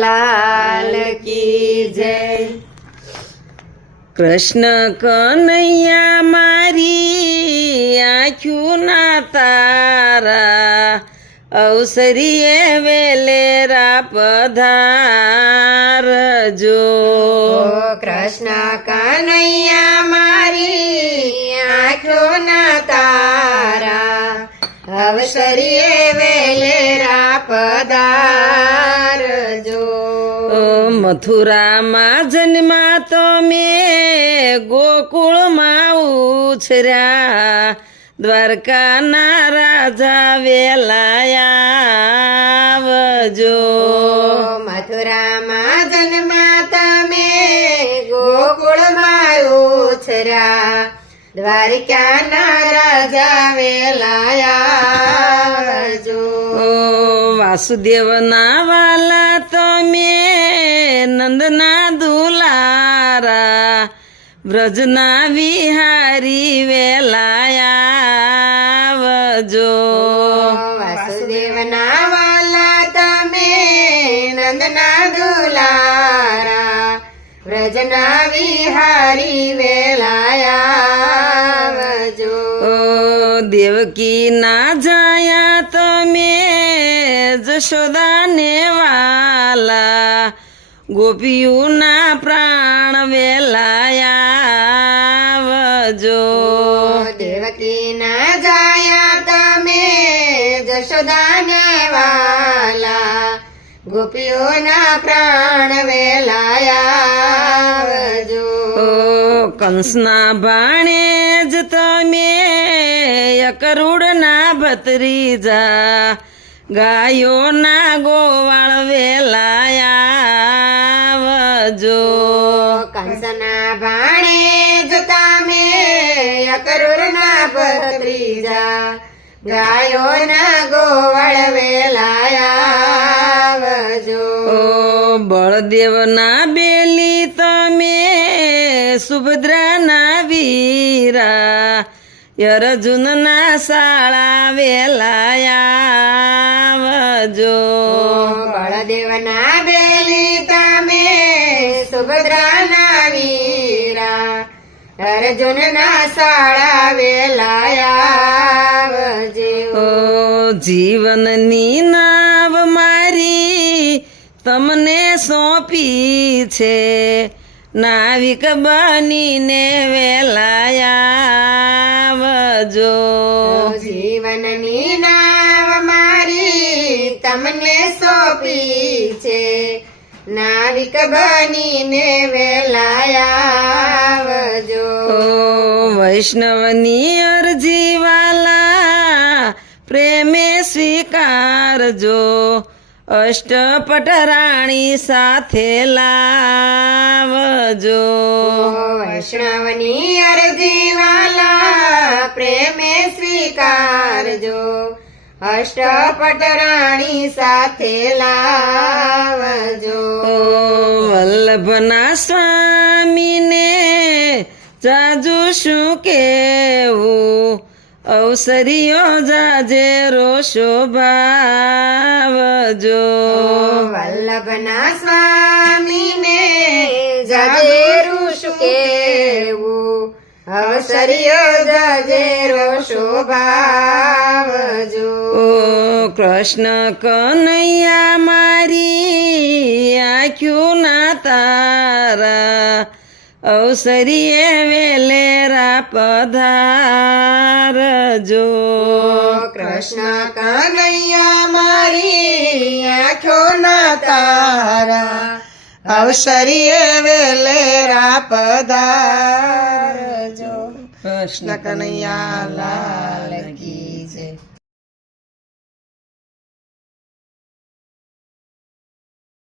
લાલ કી જય. કૃષ્ણ કનૈયા મારી આંખ્યું ના તારા. અવસરીએ વેલેરા પધારજો કૃષ્ણ કનૈયા મારી આંખો ના તારા. અવસરીએ વેલેરા પધારજો ઓ મથુરામાં જન્મા તો મેં ગોકુળમાં ઉછર્યા. દ્વારકાના રાજા વેલાયા મથુરામાં જન્મા તમે ગોકુળમાં ઉછર્યા. દ્વારકાના રાજા વેલાયાજો ઓ વાસુદેવના વાલા નંદના દુલારા વ્રજના વિહારી વેલાયાવજો વાસુદેવના વાલા તમે નંદના દુલારા વ્રજના વિહારી વેલાયાવજો દેવકી ના જાયા તમે જશોદાને વાલા ગોપીઓના પ્રાણ વેલાયાવજો. દેવકી ના જાયા તમે જશોદાના વાલા ગોપીઓના પ્રાણ વેલાયાવજો. જો કંસના ભાણે જ તમે કરુડના ભત્રીજા ગાયોના ગોવાળ વેલાયાવજો કંસના ભાણે જ તમે અકરુરના ભત્રીજા ગાયોના ગોવળ વેલાયાવજો બળદેવ ના બેલી તમે સુભદ્રાના વીરા. અર્જુનના શાળા વેલાયાવજો બળદેવના બેલી અર્જુનના શાળા વેલાયાવજો ઓ જીવનની નાવ મારી તમને સોંપી છે. નાવિક બનીને વેલાયાવજો જીવનની નાવ મારી તમને સોંપી છે. નાવિક બનીને વેલાયા વૈષ્ણવની અરજી વાલા પ્રેમે સ્વીકારજો અષ્ટપટ રાણી સાથે લાવજો વૈષ્ણવની અરજી વાલા પ્રેમે સ્વીકારજો અષ્ટપટ રાણી સાથે લાવજો વલ્લભના સ્વામીને જાજુ શું કેવું? અવસરીઓ જાજે રોશો ભાવજો. વલ્લભના સ્વામીને જાજે શું કેવું? ઔષધિઓ જાજે રોશો શોભાવજો ઓ કૃષ્ણ કનૈયા મારી આખ્યું ના તારા અવસરીએ વેલેરા પધારજો કૃષ્ણ કનૈયા મારી આંખો ના તારા. અવસરીએ વેલેરા પધારજો કૃષ્ણ કનૈયા લાલ કી જય.